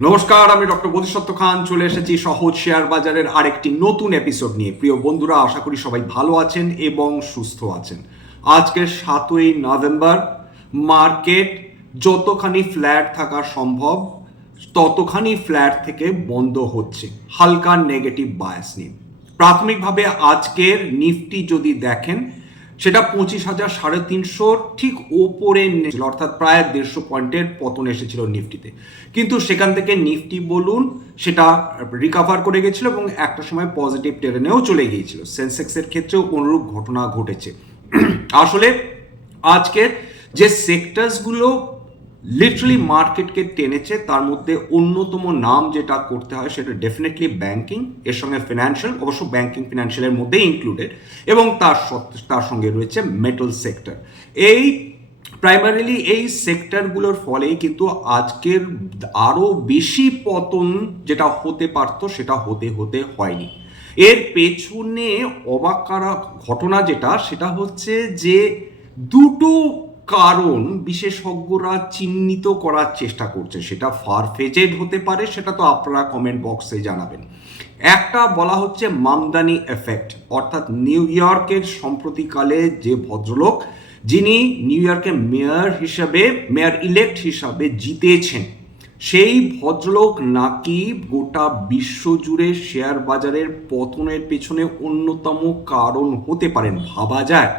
নমস্কার, আমি ডক্টর বোধিসত্ত্ব খান। চলে এসেছি সহজ শেয়ার বাজারের আরেকটি নতুন এপিসোড নিয়ে। প্রিয় বন্ধুরা, আশা করি সবাই ভালো আছেন এবং সুস্থ আছেন। আজকে সাতই নভেম্বর, মার্কেট যতখানি ফ্ল্যাট থাকা সম্ভব, ততখানি ফ্ল্যাট থেকে বন্ধ হচ্ছে। হালকা নেগেটিভ বায়াস নিয়ে। প্রাথমিকভাবে আজকের নিফটি যদি দেখেন সেটা পঁচিশ হাজার সাড়ে তিনশোর ঠিক ওপরে অর্থাৎ প্রায় দেড়শো পয়েন্টের পতন এসেছিল নিফটিতে। কিন্তু সেখান থেকে নিফটি বলুন, সেটা রিকাভার করে গেছিল এবং একটা সময় পজিটিভ টেরেনেও চলে গিয়েছিল। সেন্সেক্সের ক্ষেত্রেও অনুরূপ ঘটনা ঘটেছে। আসলে আজকের যে সেক্টরসগুলো লিটারালি মার্কেটকে টেনেছে, তার মধ্যে অন্যতম নাম যেটা করতে হয় সেটা ডেফিনেটলি ব্যাংকিং এর সঙ্গে ফিনান্সিয়াল অবশ্য ব্যাংকিং ফিনান্সিয়ালের মধ্যেই ইনক্লুডেড এবং তার তার সঙ্গে রয়েছে মেটাল সেক্টর এই প্রাইমারিলি এই সেক্টরগুলোর ফলে কিন্তু আজকের আরও বেশি পতন যেটা হতে পারতো, সেটা হতে হতে হয়নি। এর পেছনে অবাক করা ঘটনা যেটা, সেটা হচ্ছে যে দুটো কারণ বিশেষজ্ঞরা চিহ্নিত করার চেষ্টা করছে। সেটা ফারফেজেড হতে পারে, সেটা তো আপনারা কমেন্ট বক্সে জানাবেন। একটা বলা হচ্ছে মামদানি এফেক্ট অর্থাৎ নিউ ইয়র্কের সম্প্রতিকালে যে ভদ্রলোক, যিনি নিউ ইয়র্কের মেয়র হিসাবে মেয়র ইলেক্ট হিসাবে জিতেছেন, সেই ভদ্রলোক নাকি গোটা বিশ্বজুড়ে শেয়ার বাজারের পতনের পেছনে অন্যতম কারণ হতে পারেন। ভাবা যায়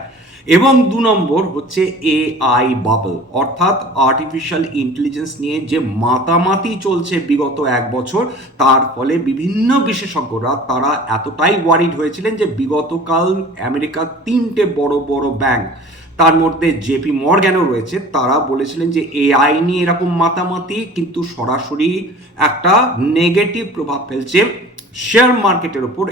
এবং দু নম্বর হচ্ছে এআই বাবল অর্থাৎ আর্টিফিশিয়াল ইন্টেলিজেন্স নিয়ে যে মাতামাতি চলছে বিগত এক বছর, তার ফলে বিভিন্ন বিশেষজ্ঞরা তারা এতটাই ওয়ারিড হয়েছিলেন যে বিগতকাল আমেরিকার তিনটে বড় বড় ব্যাংক তার মধ্যে জেপি মর্গ্যানও রয়েছে, তারা বলেছিলেন যে এআই নিয়ে এরকম মাতামাতি কিন্তু সরাসরি একটা নেগেটিভ প্রভাব ফেলছে শেয়ার মার্কেটের উপর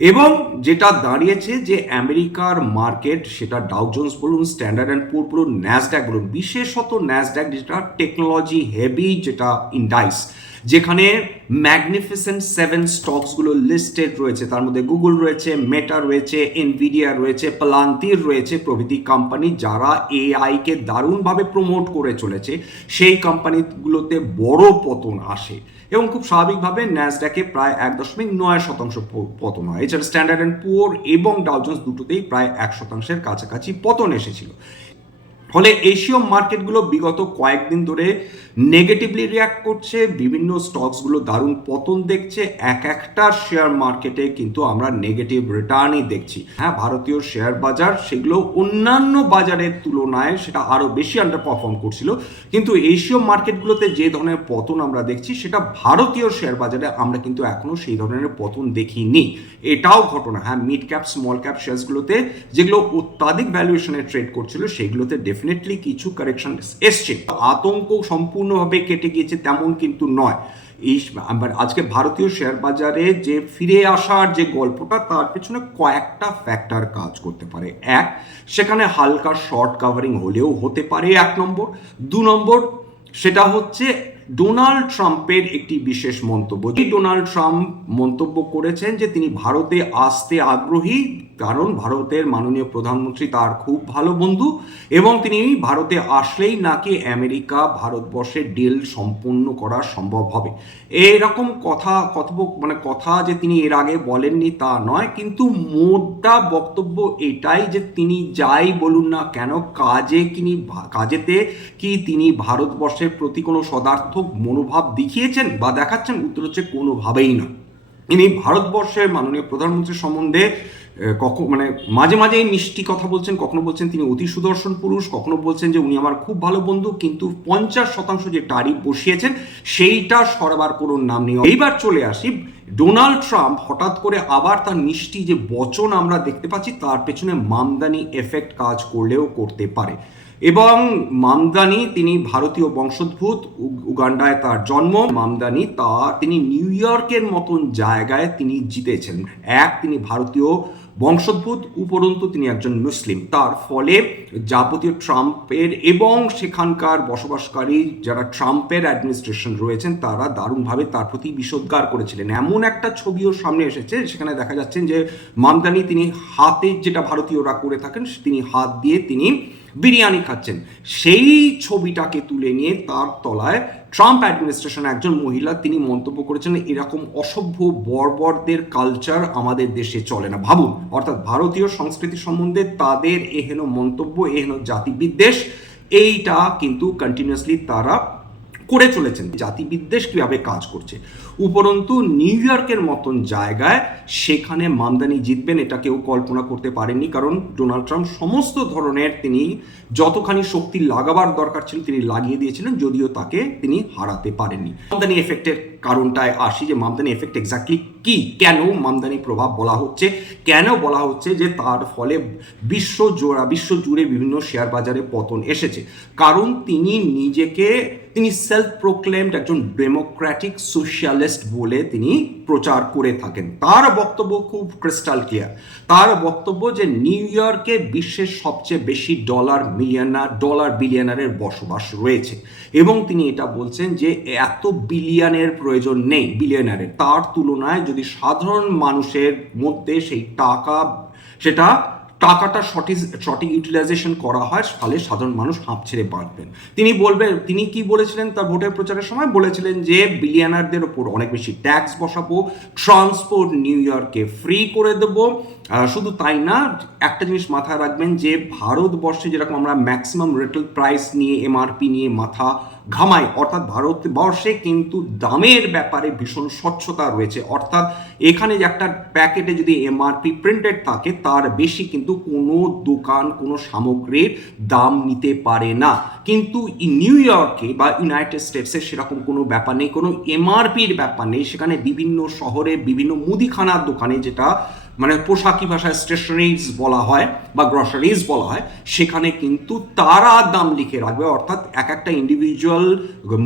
এবং যেটা দাঁড়িয়েছে যে আমেরিকার মার্কেট, সেটা ডাউজন্স বলুন, স্ট্যান্ডার্ড অ্যান্ড পুর বলুন ন্যাসড্যাক বলুন, বিশেষত ন্যাসড্যাক, যেটা টেকনোলজি হেভি, যেটা ইন্ডাইস, যেখানে ম্যাগনিফিসেন্ট সেভেন স্টকসগুলো লিস্টেড রয়েছে। তার মধ্যে গুগল রয়েছে, মেটা রয়েছে, এনভিডিয়া রয়েছে, পালান্তির রয়েছে প্রভৃতি কোম্পানি যারা এআইকে দারুণভাবে প্রমোট করে চলেছে। সেই কোম্পানিগুলোতে বড় পতন আসে। এবং খুব স্বাভাবিকভাবে ন্যাসড্যাকে প্রায় এক দশমিক নয় শতাংশ পতন হয়। এছাড়া স্ট্যান্ডার্ড অ্যান্ড পোর এবং ডাউজন্স দুটোতেই প্রায় এক শতাংশের কাছাকাছি পতন এসেছিল। ফলে এশীয় মার্কেটগুলো বিগত কয়েকদিন ধরে নেগেটিভলি রিয়াক্ট করছে, বিভিন্ন স্টকসগুলো দারুণ পতন দেখছে, এক একটা শেয়ার মার্কেটে কিন্তু আমরা নেগেটিভ রিটার্নই দেখছি। হ্যাঁ ভারতীয় শেয়ার বাজার সেগুলো অন্যান্য বাজারের তুলনায় সেটা আরও বেশি আন্ডার পারফর্ম করছিল। কিন্তু এশীয় মার্কেটগুলোতে যে ধরনের পতন আমরা দেখছি, সেটা ভারতীয় শেয়ার বাজারে আমরা কিন্তু এখনও সেই ধরনের পতন দেখিনি। এটাও ঘটনা। হ্যাঁ মিড ক্যাপ স্মল ক্যাপ শেয়ারসগুলোতে যেগুলো অত্যাধিক ভ্যালুয়েশনে ট্রেড করছিল, সেগুলোতে ডেফিনেটলি কিছু কারেকশন এসছে। আতঙ্ক সম্পূর্ণভাবে কেটে গিয়েছে তেমন কিন্তু নয়। এই আজকে ভারতীয় শেয়ার বাজারে যে ফিরে আসার যে গল্পটা, তার পিছনে কয়েকটা ফ্যাক্টর কাজ করতে পারে। এক, সেখানে হালকা শর্ট কাভারিং হলেও হতে পারে এক নম্বর। দু নম্বর, সেটা হচ্ছে ডোনাল্ড ট্রাম্পের একটি বিশেষ মন্তব্য। যে ডোনাল্ড ট্রাম্প মন্তব্য করেছেন যে তিনি ভারতে আসতে আগ্রহী, কারণ ভারতের মাননীয় প্রধানমন্ত্রী তার খুব ভালো বন্ধু এবং তিনি ভারতে আসলেই নাকি আমেরিকা ভারতবর্ষের ডিল সম্পূর্ণ করা সম্ভব হবে। এরকম কথা, কথোপ মানে কথা যে তিনি এর আগে বলেননি তা নয়, কিন্তু মোদ্দা বক্তব্য এটাই যে তিনি যাই বলুন না কেন, কাজে কিনি, কাজেতে কি তিনি ভারতবর্ষের প্রতি কোনো সদার্থক মনোভাব দেখিয়েছেন বা দেখাচ্ছেন, উত্তর হচ্ছে কোনোভাবেই না। ইনি ভারতবর্ষের মাননীয় প্রধানমন্ত্রীর সম্বন্ধে কখন মানে মাঝে মাঝেই মিষ্টি কথা বলছেন, কখনো বলছেন তিনি অতি সুদর্শন পুরুষ, কখনো বলছেন যে উনি আমার খুব ভালো বন্ধু, কিন্তু পঞ্চাশ শতাংশ যে টারিফ বসিয়েছেন, সেইটা সরবার কোনো নাম নেই। এইবার চলে আসি, ডোনাল্ড ট্রাম্প হঠাৎ করে আবার তার মিষ্টি যে বচন আমরা দেখতে পাচ্ছি, তার পেছনে মামদানি এফেক্ট কাজ করলেও করতে পারে। এবং মামদানি তিনি ভারতীয় বংশোদ্ভূত উগান্ডায় তার জন্ম। মামদানি তা তিনি নিউ ইয়র্কের মতন জায়গায় তিনি জিতেছেন। এক, তিনি ভারতীয় বংশোদ্ভূত, উপরন্তু তিনি একজন মুসলিম। তার ফলে যাবতীয় ট্রাম্পের এবং সেখানকার বসবাসকারী যারা ট্রাম্পের অ্যাডমিনিস্ট্রেশন রয়েছেন, তারা দারুণভাবে তার প্রতি বিষোদ্গার করেছিলেন। এমন একটা ছবিও সামনে এসেছে, সেখানে দেখা যাচ্ছেন যে মামদানি তিনি হাতে যেটা ভারতীয়রা করে থাকেন, তিনি হাত দিয়ে তিনি বিরিয়ানি খাচ্ছেন। সেই ছবিটাকে তুলে নিয়ে তার তলায় ট্রাম্প অ্যাডমিনিস্ট্রেশন একজন মহিলা, তিনি মন্তব্য করেছেন, এরকম অসভ্য, বর্বরদের কালচার আমাদের দেশে চলে না। ভাবুন, অর্থাৎ ভারতীয় সংস্কৃতি সম্বন্ধে তাদের এহেন মন্তব্য এহেন জাতিবিদ্বেষ, এইটা কিন্তু কন্টিনিউয়াসলি তারা করে চলেছেন। জাতি বিদ্বেষ কীভাবে কাজ করছে? উপরন্তু নিউ ইয়র্কের মতন জায়গায় সেখানে মামদানি জিতবেন এটা কেউ কল্পনা করতে পারেননি, কারণ ডোনাল্ড ট্রাম্প সমস্ত ধরনের তিনি যতখানি শক্তি লাগাবার দরকার ছিল তিনি লাগিয়ে দিয়েছিলেন, যদিও তাকে তিনি হারাতে পারেননি। মামদানি এফেক্টের কারণটায় আসি যে মামদানি এফেক্ট এক্স্যাক্টলি কি? কেন মামদানি প্রভাব বলা হচ্ছে? কেন বলা হচ্ছে যে তার ফলে বিশ্ব জোড়া, বিশ্ব জুড়ে বিভিন্ন শেয়ার বাজারে পতন এসেছে? কারণ তিনি নিজেকে, তিনি সেলফ প্রোক্লেমড একজন ডেমোক্র্যাটিক সোশ্যালিস্ট বলে তিনি প্রচার করে থাকেন। তার বক্তব্য খুব ক্রিস্টাল ক্লিয়ার তার বক্তব্য যে নিউ ইয়র্কে বিশ্বের সবচেয়ে বেশি ডলার মিলিয়নার, ডলার বিলিয়নারের বসবাস রয়েছে। এবং তিনি এটা বলছেন যে এত বিলিয়নের প্রয়োজন নেই বিলিয়নারের। তার তুলনায় যদি সাধারণ মানুষের মধ্যে সেই টাকা, সেটা টাকাটা সঠিক সঠিক ইউটিলাইজেশন করা হয়, ফলে সাধারণ মানুষ হাঁপ ছেড়ে বাঁচবেন। তিনি বলবেন তিনি কি বলেছিলেন তার ভোটের প্রচারের সময়? বলেছিলেন যে বিলিয়ানারদের ওপর অনেক বেশি ট্যাক্স বসাবো ট্রান্সপোর্ট নিউ ইয়র্কে ফ্রি করে দেবো। শুধু তাই না, একটা জিনিস মাথায় রাখবেন যে, ভারতবর্ষে যেরকম আমরা ম্যাক্সিমাম রেটেল প্রাইস নিয়ে এমআরপি নিয়ে মাথা ঘামাই অর্থাৎ ভারতবর্ষে কিন্তু দামের ব্যাপারে ভীষণ স্বচ্ছতা রয়েছে। অর্থাৎ এখানে যে একটা প্যাকেটে যদি এমআরপি প্রিন্টেড থাকে, তার বেশি কিন্তু কোনো দোকান, কোনো সামগ্রীর দাম নিতে পারে না। কিন্তু নিউ ইয়র্কে বা ইউনাইটেড স্টেটসে সেরকম কোনো ব্যাপার নেই। কোনো এমআরপির ব্যাপার নেই। সেখানে বিভিন্ন শহরে বিভিন্ন মুদিখানার দোকানে যেটা মানে পোশাকি ভাষায় স্টেশনারিজ বলা হয় বা গ্রসারিজ বলা হয়, সেখানে কিন্তু তারা দাম লিখে রাখবে, অর্থাৎ এক একটা ইন্ডিভিজুয়াল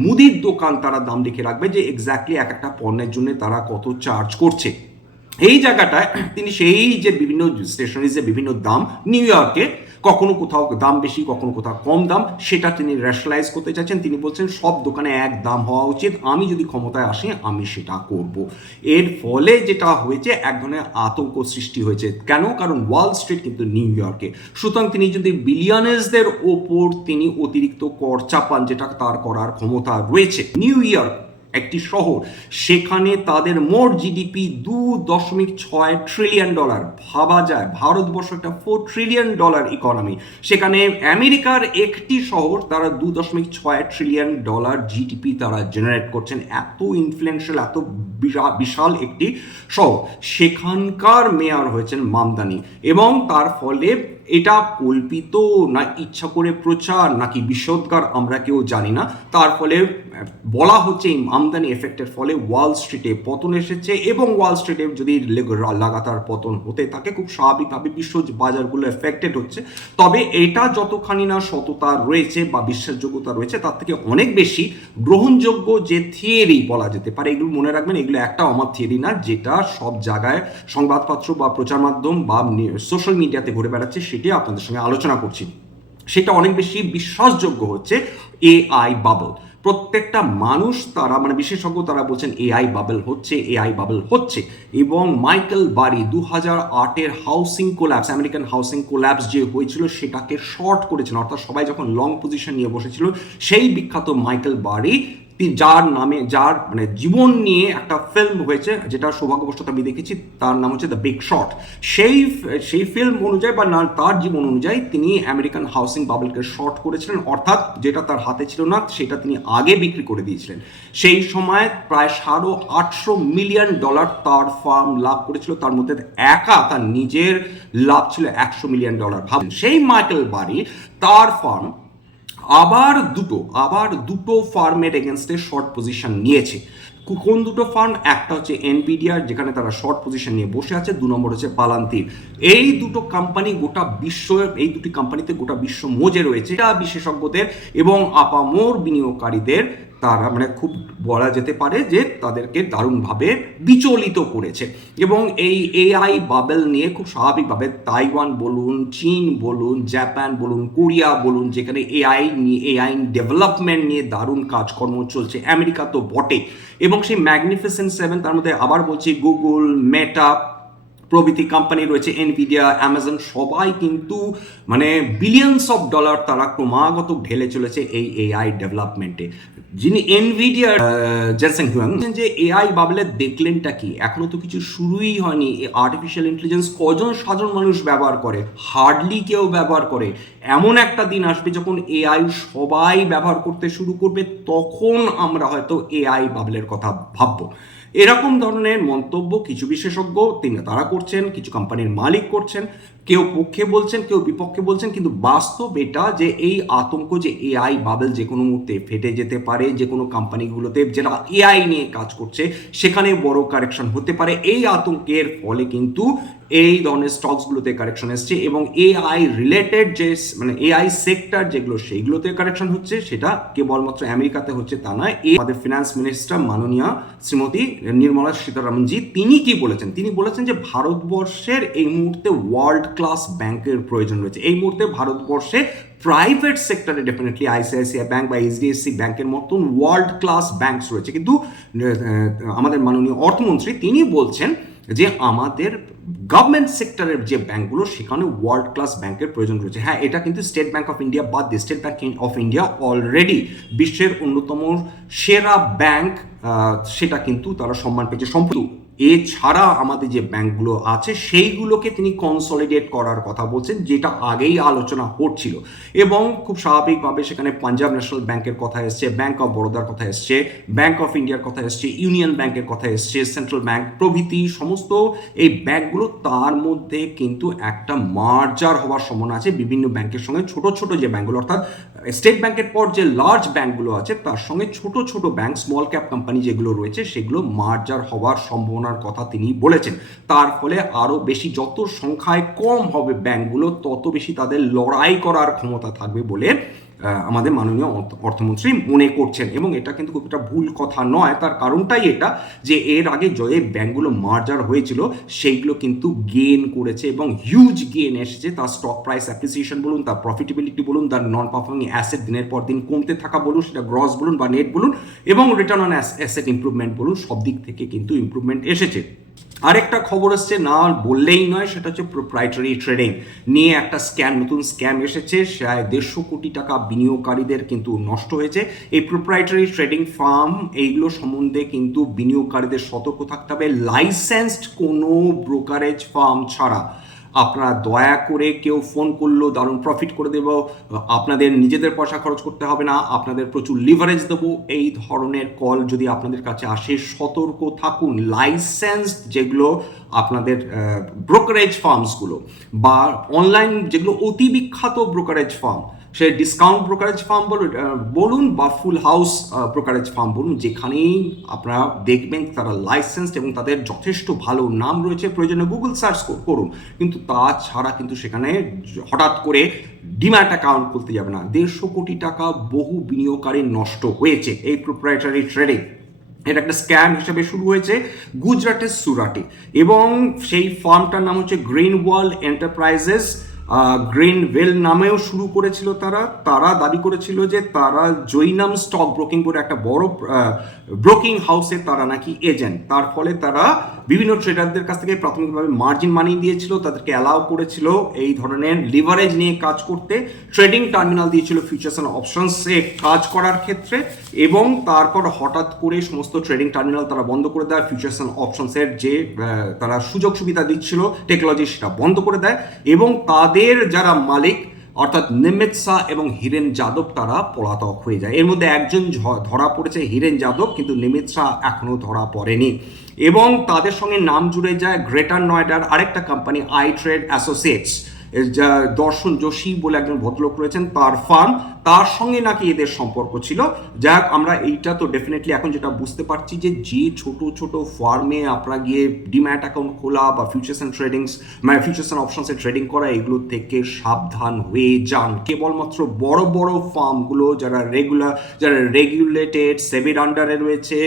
মুদির দোকান তারা দাম লিখে রাখবে যে এক্স্যাক্টলি এক একটা পণ্যের জন্য তারা কত চার্জ করছে। এই জায়গাটায় তিনি সেই যে বিভিন্ন স্টেশনারিজের বিভিন্ন দাম নিউ ইয়র্কে কখনো কোথাও দাম বেশি, কখনো কোথাও কম দাম, সেটা তিনি রেশনালাইজ করতে চাচ্ছেন তিনি বলছেন, সব দোকানে এক দাম হওয়া উচিত, আমি যদি ক্ষমতায় আসি, আমি সেটা করব। এর ফলে যেটা হয়েছে, এক ধরনের আতঙ্ক সৃষ্টি হয়েছে। কেন? কারণ ওয়াল স্ট্রিট কিন্তু নিউ ইয়র্কে সুতরাং তিনি যদি বিলিয়নার্সদের ওপর তিনি অতিরিক্ত কর চাপান, যেটা তার করার ক্ষমতা রয়েছে নিউ ইয়র্ক একটি শহর। সেখানে তাদের মোট জিডিপি দু দশমিক ছয় ট্রিলিয়ন ডলার ভাবা যায়, ভারতবর্ষ একটা ফোর ট্রিলিয়ন ডলার ইকোনমি সেখানে আমেরিকার একটি শহর, তারা দু দশমিক ছয় ট্রিলিয়ন ডলার জিডিপি তারা জেনারেট করছেন। এত ইনফ্লুয়েন্সিয়াল এত বিশাল একটি শহর। সেখানকার মেয়র হয়েছেন মামদানি। এবং তার ফলে এটা কল্পিত না ইচ্ছা করে প্রচার নাকি বিশোদ্গার আমরা কেউ জানি না। তার ফলে বলা হচ্ছে এই আমদানি এফেক্টের ফলে ওয়াল স্ট্রিটে পতন এসেছে এবং ওয়াল স্ট্রিটে যদি লাগাতার পতন হতে থাকে, খুব স্বাভাবিকভাবে বিশ্ব বাজারগুলো এফেক্টেড হচ্ছে। তবে এটা যতখানি না সততা রয়েছে বা বিশ্বাসযোগ্যতা রয়েছে, তার থেকে অনেক বেশি গ্রহণযোগ্য যে থিয়েরি বলা যেতে পারে, এগুলো মনে রাখবেন, এগুলো একটা আমার থিয়েরি না, যেটা সব জায়গায় সংবাদপত্র বা প্রচার মাধ্যম বা সোশ্যাল মিডিয়াতে ঘুরে বেড়াচ্ছে সেটি আপনাদের সঙ্গে আলোচনা করছি। সেটা অনেক বেশি বিশ্বাসযোগ্য হচ্ছে এআই বাবল প্রত্যেকটা মানুষ তারা মানে বিশেষজ্ঞ তারা বলছেন এআই বাবেল হচ্ছে এআই বাবেল হচ্ছে। এবং মাইকেল বাড়ি দু হাজার আটের housing collapse American housing collapse যে হয়েছিল সেটাকে শর্ট করেছিল অর্থাৎ সবাই যখন লং পজিশন নিয়ে বসেছিল, সেই বিখ্যাত মাইকেল বাড়ি যার নামে, যার মানে জীবন নিয়ে একটা ফিল্ম হয়েছে, যেটা সৌভাগ্যবশত আমি দেখেছি, তার নাম হচ্ছে দ্য বিগ শট সেই সেই ফিল্ম অনুযায়ী বা তার জীবন অনুযায়ী তিনি আমেরিকান হাউসিং বাবলকে শর্ট করেছিলেন, অর্থাৎ যেটা তার হাতে ছিল না, সেটা তিনি আগে বিক্রি করে দিয়েছিলেন। সেই সময় প্রায় সাড়ে আটশো মিলিয়ন ডলার তার ফার্ম লাভ করেছিল, তার মধ্যে একা তার নিজের লাভ ছিল একশো মিলিয়ন ডলার ভাবুন, সেই মাইকেল বাড়ি তার ফার্ম আবার দুটো আবার দুটো ফার্মের এগেনস্টে শর্ট পজিশন নিয়েছে। কোন দুটো ফান্ড একটা হচ্ছে এনপিডিআর যেখানে তারা শর্ট পজিশন নিয়ে বসে আছে। দু নম্বর হচ্ছে পালান্তির এই দুটো কোম্পানি গোটা বিশ্ব, এই দুটি কোম্পানিতে গোটা বিশ্ব মজে রয়েছে। এটা বিশেষজ্ঞদের এবং আপামোর বিনিয়োগকারীদের তারা মানে খুব বলা যেতে পারে যে তাদেরকে দারুণভাবে বিচলিত করেছে। এবং এই এআই বাবেল নিয়ে খুব স্বাভাবিকভাবে তাইওয়ান বলুন চীন বলুন জাপান বলুন কোরিয়া বলুন, যেখানে এআই নিয়ে এআই ডেভেলপমেন্ট নিয়ে দারুণ কাজকর্ম চলছে। আমেরিকা তো বটে এবং সেই ম্যাগনিফিসেন্ট সেভেন তার মধ্যে আবার বলছি গুগল মেটা প্রভৃতি কোম্পানি রয়েছে এনভিডিয়া অ্যামাজন সবাই কিন্তু মানে বিলিয়নস অফ ডলার তারা ক্রমাগত ঢেলে চলেছে এই এআই ডেভেলপমেন্টে যিনি এনভিডিয়ার জেনসেন হুয়াং যে এআই বাবলে দেখলেনটা কি? এখনও তো কিছু শুরুই হয়নি। আর্টিফিশিয়াল ইন্টেলিজেন্স কজন সাধারণ মানুষ ব্যবহার করে? হার্ডলি কেউ ব্যবহার করে। এমন একটা দিন আসবে যখন এআই সবাই ব্যবহার করতে শুরু করবে, তখন আমরা হয়তো এআই বাবলের কথা ভাববো। এরকম ধরনের মন্তব্য কিছু বিশেষজ্ঞ, তিনি তারা করছেন, কিছু কোম্পানির মালিক করছেন। কেউ পক্ষে বলছেন, কেউ বিপক্ষে বলছেন, কিন্তু বাস্তব এটা যে এই আতঙ্ক যে এআই বাবেল যে কোনো মুহূর্তে ফেটে যেতে পারে, যে কোনো কোম্পানিগুলোতে যারা এআই নিয়ে কাজ করছে, সেখানে বড় কারেকশন হতে পারে। এই আতঙ্কের ফলে কিন্তু এই ধরনের স্টকসগুলোতে কারেকশন এসছে এবং এআই রিলেটেড যে মানে এআই সেক্টর যেগুলো, সেইগুলোতে কারেকশন হচ্ছে, সেটা কেবলমাত্র আমেরিকাতে হচ্ছে তা নয়। আমাদের ফিনান্স মিনিস্টার মাননীয় শ্রীমতী নির্মলা সীতারামনজি, তিনি কি বলেছেন? তিনি বলেছেন যে ভারতবর্ষের এই মুহূর্তে ওয়ার্ল্ড ক্লাস ব্যাংকের প্রয়োজন রয়েছে। এই মুহূর্তে ভারতবর্ষে প্রাইভেট সেক্টরে ডেফিনেটলি আইসিআইসিআই ব্যাংক বা এইচডিএফসি ব্যাংকের মতন ওয়ার্ল্ড ক্লাস ব্যাংকস রয়েছে। কিন্তু আমাদের মাননীয় অর্থমন্ত্রী তিনি বলছেন যে আমাদের গভর্নমেন্ট সেক্টরের যে ব্যাংকগুলো সেখানে ওয়ার্ল্ড ক্লাস ব্যাংকের প্রয়োজন রয়েছে। হ্যাঁ এটা কিন্তু স্টেট ব্যাংক অফ ইন্ডিয়া বাদ দিয়ে State Bank of India already বিশ্বের অন্যতম সেরা ব্যাংক সেটা কিন্তু তারা সম্মান পেয়েছে। সম্প্রতি এছাড়া আমাদের যে ব্যাংকগুলো আছে, সেইগুলোকে তিনি কনসলিডেট করার কথা বলছেন, যেটা আগেই আলোচনা হচ্ছিল। এবং খুব স্বাভাবিকভাবে সেখানে পাঞ্জাব ন্যাশনাল ব্যাংকের কথা এসছে, ব্যাংক অফ বরোদার কথা এসছে, ব্যাংক অফ ইন্ডিয়ার কথা এসছে, ইউনিয়ন ব্যাংকের কথা এসছে, সেন্ট্রাল ব্যাংক, প্রভৃতি সমস্ত এই ব্যাংকগুলো, তার মধ্যে কিন্তু একটা মার্জার হওয়ার সম্ভাবনা আছে। বিভিন্ন ব্যাংকের সঙ্গে ছোট ছোট যে ব্যাংকগুলো, অর্থাৎ স্টেট ব্যাংকের পর যে লার্জ ব্যাংকগুলো আছে, তার সঙ্গে ছোট ছোট ব্যাংক স্মল ক্যাপ কোম্পানি যেগুলো রয়েছে, সেগুলো মার্জার হওয়ার সম্ভাবনার কথা তিনি বলেছেন। তার ফলে আরও বেশি যত সংখ্যায় কম হবে ব্যাংকগুলো, তত বেশি তাদের লড়াই করার ক্ষমতা থাকবে বলে আমাদের মাননীয় অর্থ- অর্থমন্ত্রী মনে করছেন। এবং এটা কিন্তু খুব একটা ভুল কথা নয়। তার কারণটাই এটা যে এর আগে যে ব্যাঙ্কগুলো মার্জার হয়েছিল, সেইগুলো কিন্তু গেন করেছে এবং হিউজ গেন এসেছে। তার স্টক প্রাইস অ্যাপ্রিসিয়েশন বলুন, তার প্রফিটেবিলিটি বলুন, তার নন পারফর্মিং অ্যাসেট দিনের পর দিন কমতে থাকা বলুন, সেটা গ্রস বলুন বা নেট বলুন, এবং রিটার্ন অন অ্যাসেট ইমপ্রুভমেন্ট বলুন, সব দিক থেকে কিন্তু ইমপ্রুভমেন্ট এসেছে। আরেকটা খবর আসছে না বললেই নয়, সেটা হচ্ছে প্রোপ্রাইটারি ট্রেডিং নিয়ে একটা স্ক্যাম নতুন স্ক্যাম এসেছে দেড়শো কোটি টাকা বিনিয়োগকারীদের কিন্তু নষ্ট হয়েছে। এই প্রোপ্রাইটারি ট্রেডিং ফার্ম এইগুলো সম্বন্ধে কিন্তু বিনিয়োগকারীদের সতর্ক থাকতে হবে। লাইসেন্সড কোনো ব্রোকারেজ ফার্ম ছাড়া। আপনারা দয়া করে কেউ ফোন করল, দারুণ প্রফিট করে দেব, আপনাদের নিজেদের পয়সা খরচ করতে হবে না, আপনাদের প্রচুর লিভারেজ দেবো। এই ধরনের কল যদি আপনাদের কাছে আসে, সতর্ক থাকুন। লাইসেন্স যেগুলো আপনাদের ব্রোকারেজ ফার্মসগুলো বা অনলাইন যেগুলো অতি বিখ্যাত ব্রোকারেজ ফার্ম সে ডিসকাউন্ট ব্রোকারেজ ফার্ম বলুন বলুন বা ফুল হাউস ব্রোকারেজ ফার্ম বলুন, যেখানেই আপনারা দেখবেন তারা লাইসেন্সড এবং তাদের যথেষ্ট ভালো নাম রয়েছে, প্রয়োজনে গুগল সার্চ করুন। কিন্তু তাছাড়া কিন্তু সেখানে হঠাৎ করে ডিম্যাট অ্যাকাউন্ট খুলতে যাবে না। দেড়শো কোটি টাকা বহু বিনিয়োগকারী নষ্ট হয়েছে এই প্রোপ্রাইটারি ট্রেডিং এটা একটা স্ক্যাম হিসেবে শুরু হয়েছে গুজরাটের সুরাটে। এবং সেই ফার্মটার নাম হচ্ছে green world enterprises green well নামেও শুরু করেছিল তারা। তারা দাবি করেছিল যে তারা জৈনাম স্টক ব্রোকিং করে একটা বড় ব্রোকিং হাউসে তারা নাকি এজেন্ট। তার ফলে তারা বিভিন্ন ট্রেডারদের কাছ থেকে প্রাথমিকভাবে মার্জিন মানি দিয়েছিল, তাদেরকে অ্যালাউ করেছিল এই ধরনের লিভারেজ নিয়ে কাজ করতে। ট্রেডিং টার্মিনাল দিয়েছিল ফিউচার্স অ্যান্ড অপশনসে কাজ করার ক্ষেত্রে এবং তারপর হঠাৎ করে সমস্ত ট্রেডিং টার্মিনাল তারা বন্ধ করে দেয়, ফিউচার্স অ্যান্ড অপশনসের যে তারা সুযোগ সুবিধা দিচ্ছিল, টেকনোলজি সেটা বন্ধ করে দেয় এবং তাদের যারা মালিক অর্থাৎ নিমিত শাহ এবং হিরেন যাদব তারা পলাতক হয়ে যায়। এর মধ্যে একজন ধরা পড়েছে হিরেন যাদব কিন্তু নিমিত শাহ এখনও ধরা পড়েনি। এবং তাদের সঙ্গে নাম জুড়ে যায় গ্রেটার নয়ডার, আরেকটা কোম্পানি আই ট্রেড অ্যাসোসিয়েটস যা দর্শন যোশী বলে একজন ভদ্রলোক রয়েছেন, তার ফার্ম। তার সঙ্গে নাকি এদের সম্পর্ক ছিল। যাক আমরা এইটা তো ডেফিনেটলি এখন যেটা বুঝতে পারছি যে যে ছোট ছোট ফার্মে আপনারা গিয়ে ডিম্যাট অ্যাকাউন্ট খোলা বা ফিউচার্স অ্যান্ড ট্রেডিংস মানে ফিউচার্স অ্যান্ড অপশনসে ট্রেডিং করা, এগুলো থেকে সাবধান হয়ে যান। কেবলমাত্র বড় বড় ফার্মগুলো যারা রেগুলার যারা রেগুলেটেড সেভের আন্ডারে রয়েছে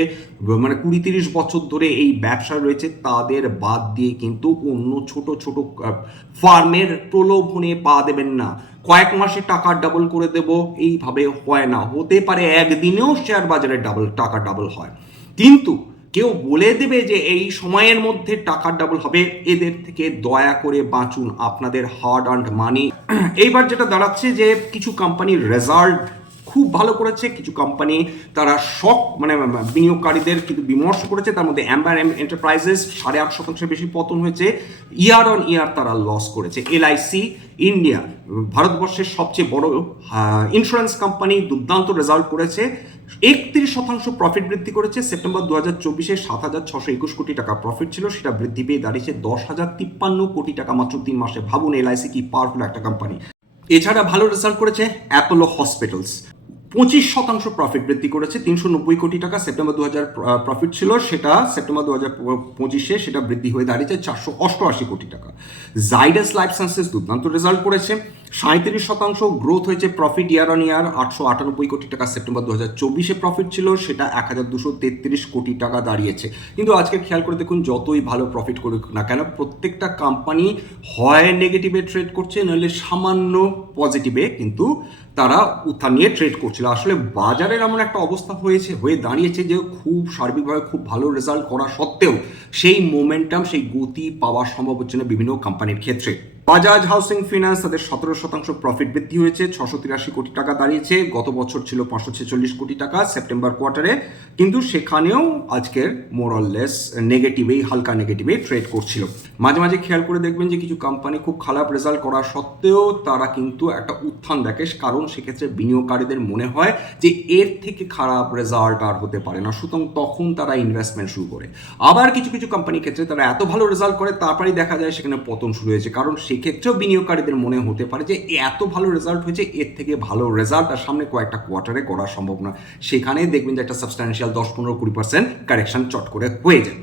মানে কুড়ি তিরিশ বছর ধরে এই ব্যবসা রয়েছে, তাদের বাদ দিয়ে কিন্তু অন্য ছোট ছোট ফার্মের প্রলোভনে পা দেবেন না। কয়েক মাসে টাকা ডাবল করে দেব, এইভাবে হয় না। হতে পারে একদিনেও শেয়ার বাজারে ডাবল টাকা ডাবল হয়। কিন্তু কেউ বলে দেবে যে এই সময়ের মধ্যে টাকা ডাবল হবে, এদের থেকে দয়া করে বাঁচুন। আপনাদের হার্ড আর্নড মানি এইবার যেটা দাঁড়াচ্ছে যে কিছু কোম্পানির রেজাল্ট খুব ভালো করেছে। কিছু কোম্পানি তারা শক মানে বিনিয়োগকারীদের কিন্তু বিমর্ষ করেছে। তার মধ্যে অ্যাম্বার এন্টারপ্রাইজেস সাড়ে আট শতাংশের বেশি পতন হয়েছে। ইয়ার অন ইয়ার তারা লস করেছে। এলআইসি ইন্ডিয়া ভারতবর্ষের সবচেয়ে বড় ইন্স্যুরেন্স কোম্পানি দুর্দান্ত রেজাল্ট করেছে। একত্রিশ শতাংশ প্রফিট বৃদ্ধি করেছে। সেপ্টেম্বর দু হাজার চব্বিশে সাত হাজার ছশো একুশ কোটি টাকা প্রফিট ছিল। সেটা বৃদ্ধি পেয়ে দাঁড়িয়েছে দশ হাজার তিপ্পান্ন কোটি টাকা মাত্র তিন মাসে। ভাবুন এলআইসি কি পাওয়ারফুল একটা কোম্পানি এছাড়া ভালো রেজাল্ট করেছে অ্যাপোলো হসপিটালস পঁচিশ শতাংশ প্রফিট বৃদ্ধি করেছে, তিনশো নব্বই কোটি টাকা সেপ্টেম্বর দু হাজার প্রফিট ছিল। সেটা সেপ্টেম্বর দু হাজার পঁচিশে সেটা বৃদ্ধি হয়ে দাঁড়িয়েছে চারশো অষ্টআশি কোটি টাকা। জাইডাস লাইফ সায়েন্সেস দুর্দান্ত রেজাল্ট করেছে। সাঁত্রিশ শতাংশ গ্রোথ হয়েছে প্রফিট ইয়ার অন ইয়ার আটশো আটানব্বই কোটি টাকা সেপ্টেম্বর দু হাজার চব্বিশে প্রফিট ছিল, সেটা এক হাজার দুশো তেত্রিশ কোটি টাকা দাঁড়িয়েছে। কিন্তু আজকে খেয়াল করে দেখুন, যতই ভালো প্রফিট করুক না কেন, প্রত্যেকটা কোম্পানি হয় নেগেটিভে ট্রেড করছে নইলে সামান্য পজিটিভে কিন্তু তারা উত্থান নিয়ে ট্রেড করছিল। আসলে বাজারের এমন একটা অবস্থা হয়েছে, হয়ে দাঁড়িয়েছে যে খুব সার্বিকভাবে খুব ভালো রেজাল্ট করা সত্ত্বেও সেই মোমেন্টাম সেই গতি পাওয়া সম্ভব হচ্ছে না বিভিন্ন কোম্পানির ক্ষেত্রে। বাজাজ হাউসিং ফিনান্স তাদের সতেরো শতাংশ প্রফিট বৃদ্ধি হয়েছে, ছশো তিরাশি কোটি টাকা দাঁড়িয়েছে, গত বছর ছিল পাঁচশো ছেচল্লিশ কোটি টাকা সেপ্টেম্বর কোয়ার্টারে কিন্তু সেখানেও আজকের মোরললেস নেগেটিভেই হালকা নেগেটিভে ট্রেড করছিল। মাঝে মাঝে খেয়াল করে দেখবেন যে কিছু কোম্পানি খুব খারাপ রেজাল্ট করা সত্ত্বেও তারা কিন্তু একটা উত্থান দেখে। কারণ সেক্ষেত্রে বিনিয়োগকারীদের মনে হয় যে এর থেকে খারাপ রেজাল্ট আর হতে পারে না। সুতরাং তখন তারা ইনভেস্টমেন্ট শুরু করে। আবার কিছু কিছু কোম্পানির ক্ষেত্রে তারা এত ভালো রেজাল্ট করে, তারপরেই দেখা যায় সেখানে পতন শুরু হয়েছে। কারণ সেক্ষেত্রেও বিনিয়োগকারীদের মনে হতে পারে যে এত ভালো রেজাল্ট হয়েছে, এর থেকে ভালো রেজাল্ট আর সামনে কয়েকটা কোয়ার্টারে করা সম্ভব না সেখানে দেখবেন যে একটা সাবস্টান্সিয়াল দশ পনেরো কুড়ি পার্সেন্ট কারেকশন চট করে হয়ে যায়।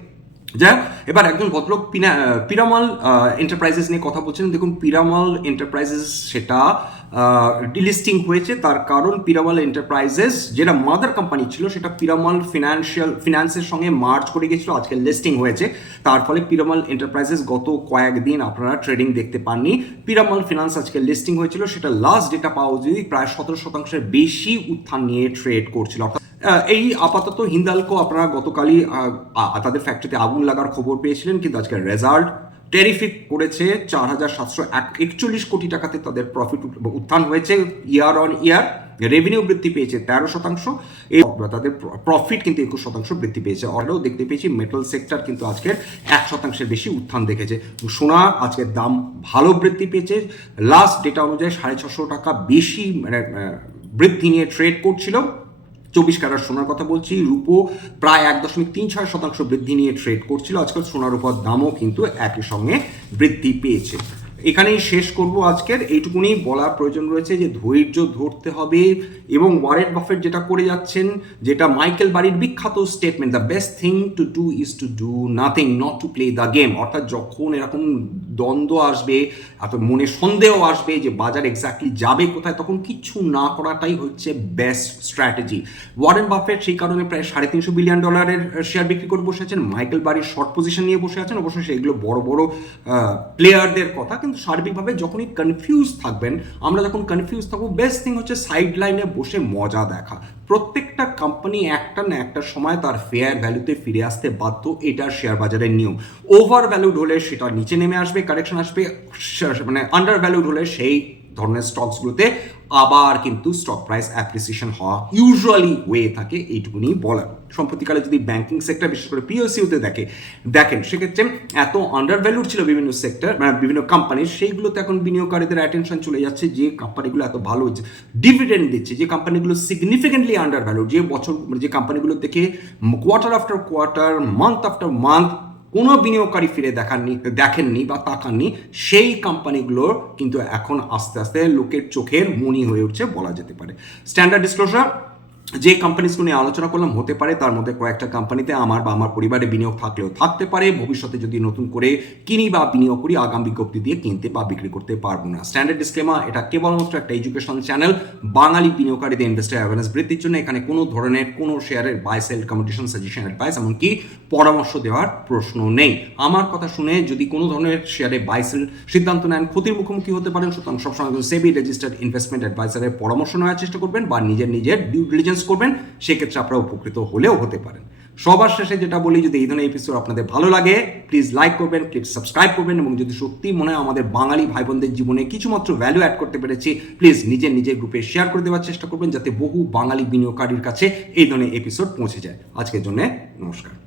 যাই এবার একজন ভদ্রলোক পিনা পিরামাল এন্টারপ্রাইজেস নিয়ে কথা বলছেন। দেখুন, পিরামাল এন্টারপ্রাইজেস সেটা ডিলিস্টিং হয়েছে। তার কারণ পিরামাল এন্টারপ্রাইজেস যেটা মাদার কোম্পানি ছিল, সেটা পিরামাল ফিনান্সিয়াল ফিনান্সের সঙ্গে মার্চ করে গেছিল আজকে লিস্টিং হয়েছে। তার ফলে পিরামাল এন্টারপ্রাইজেস গত কয়েকদিন আপনারা ট্রেডিং দেখতে পাননি। পিরামাল ফিনান্স আজকে লিস্টিং হয়েছিল। সেটা লাস্ট ডেটা পাওয়া যদি প্রায় সতেরো শতাংশের বেশি উত্থান নিয়ে ট্রেড করছিল। অর্থাৎ এই আপাতত হিন্দালকো আপনারা গতকালই তাদের ফ্যাক্টরিতে আগুন লাগার খবর পেয়েছিলেন, কিন্তু আজকে রেজাল্ট টেরিফিক করেছে, চার হাজার সাতশো একচল্লিশ কোটি টাকাতে তাদের প্রফিট উত্থান হয়েছে ইয়ার অন ইয়ার রেভিনিউ বৃদ্ধি পেয়েছে তেরো শতাংশ এই তাদের প্রফিট কিন্তু একুশ শতাংশ বৃদ্ধি পেয়েছে। অর্ডারও দেখতে পেয়েছি মেটাল সেক্টর কিন্তু আজকের এক শতাংশের বেশি উত্থান দেখেছে। সোনা, আজকের দাম ভালো বৃদ্ধি পেয়েছে লাস্ট ডেটা অনুযায়ী সাড়ে ছশো টাকা বেশি মানে বৃদ্ধি নিয়ে ট্রেড করছিল। চব্বিশ ক্যারাট সোনার কথা বলছি। রুপো প্রায় এক দশমিক তিন ছয় শতাংশ বৃদ্ধি নিয়ে ট্রেড করছিল। আজকাল সোনার উপর দামও কিন্তু একই সঙ্গে বৃদ্ধি পেয়েছে। এখানেই শেষ করব আজকের। এইটুকুনি বলার প্রয়োজন রয়েছে যে ধৈর্য ধরতে হবে এবং ওয়ারেন বাফেট যেটা করে যাচ্ছেন, যেটা মাইকেল বাড়ির বিখ্যাত statement the best thing to do is to do nothing not to play the game অর্থাৎ যখন এরকম দ্বন্দ্ব আসবে, এত মনে সন্দেহ আসবে যে বাজার এক্স্যাক্টলি যাবে কোথায়, তখন কিচ্ছু না করাটাই হচ্ছে বেস্ট স্ট্র্যাটেজি ওয়ারেন বাফেট সেই কারণে প্রায় সাড়ে তিনশো বিলিয়ন ডলারের শেয়ার বিক্রি করে বসে আছেন। মাইকেল বাড়ির শর্ট পজিশন নিয়ে বসে আছেন। অবশ্যই সেগুলো বড় বড় প্লেয়ারদের কথা, কিন্তু সার্বিকভাবে যখনই কনফিউজ থাকবেন, আমরা যখন কনফিউজ থাকব বেস্ট থিং হচ্ছে সাইড লাইনে বসে মজা দেখা। প্রত্যেকটা কোম্পানি একটা না একটা সময় তার ফেয়ার ভ্যালুতে ফিরে আসতে বাধ্য এটা শেয়ার বাজারের নিয়ম। ওভার ভ্যালুড হলে সেটা নিচে নেমে আসবে কারেকশন আসবে মানে আন্ডার ভ্যালুড হলে সেই ধরনের স্টকসগুলোতে আবার কিন্তু স্টক প্রাইস অ্যাপ্রিসিয়েশন হওয়া ইউজুয়ালি হয়ে থাকে এইটুকু এইটুকুনি বলা সম্প্রতিকালে যদি ব্যাংকিং সেক্টর বিশেষ করে পিওসিউতে দেখে, দেখেন, সেক্ষেত্রে এত আন্ডার ভ্যালুড ছিল বিভিন্ন সেক্টর মানে বিভিন্ন কোম্পানির সেইগুলোতে এখন বিনিয়োগকারীদের অ্যাটেনশন চলে যাচ্ছে যে কোম্পানিগুলো এত ভালো হচ্ছে। ডিভিডেন্ড দিচ্ছে, যে কোম্পানিগুলো সিগনিফিকেন্টলি আন্ডার ভ্যালুড যে বছর যে কোম্পানিগুলো দেখে quarter after quarter month after month কোনো বিনিয়োগকারী ফিরে দেখাননি, দেখেননি বা তাকাননি, সেই কোম্পানিগুলো কিন্তু এখন আস্তে আস্তে লোকের চোখের মনি হয়ে উঠছে বলা যেতে পারে। স্ট্যান্ডার্ড ডিসক্লোজার যে কোম্পানিজগুলো নিয়ে আলোচনা করলাম, হতে পারে তার মধ্যে কয়েকটা কোম্পানিতে আমার বা আমার পরিবারে বিনিয়োগ থাকলেও থাকতে পারে। ভবিষ্যতে যদি নতুন করে কিনি বা বিনিয়োগ করি, আগাম বিজ্ঞপ্তি দিয়ে কিনতে বা বিক্রি করতে পারব না। স্ট্যান্ডার্ড ডিসক্লেমা এটা কেবলমাত্র একটা এডুকেশন চ্যানেল বাঙালি বিনিয়োগকারীদের ইনভেস্টার অ্যাওয়ারনেস বৃদ্ধির জন্য এখানে কোনো ধরনের কোনো শেয়ারের buy sell competition suggestion advice এমনকি পরামর্শ দেওয়ার প্রশ্ন নেই। আমার কথা শুনে যদি কোনো ধরনের শেয়ারে বাই সেল সিদ্ধান্ত নেন, ক্ষতির মুখোমুখি হতে পারেন, সুতরাং সবসময় সেবি রেজিস্টার্ড ইনভেস্টমেন্ট অ্যাডভাইসারের পরামর্শ নেওয়ার চেষ্টা করবেন বা নিজের নিজের ডিউ ডিলিজেন্স করবেন, সেক্ষেত্রে আপনারা উপকৃত হলেও হতে পারেন। সবার শেষে যেটা বলি, যদি এই ধরনের এপিসোড আপনাদের ভালো লাগে প্লিজ লাইক করবেন প্লিজ সাবস্ক্রাইব করবেন এবং যদি সত্যি মনে হয় আমাদের বাঙালি ভাই বোনদের জীবনে কিছুমাত্র ভ্যালু অ্যাড করতে পেরেছি প্লিজ নিজের নিজের গ্রুপে শেয়ার করে দেওয়ার চেষ্টা করবেন, যাতে বহু বাঙালি বিনিয়োগকারীর কাছে এই ধরনের এপিসোড পৌঁছে যায়। আজকের জন্য নমস্কার।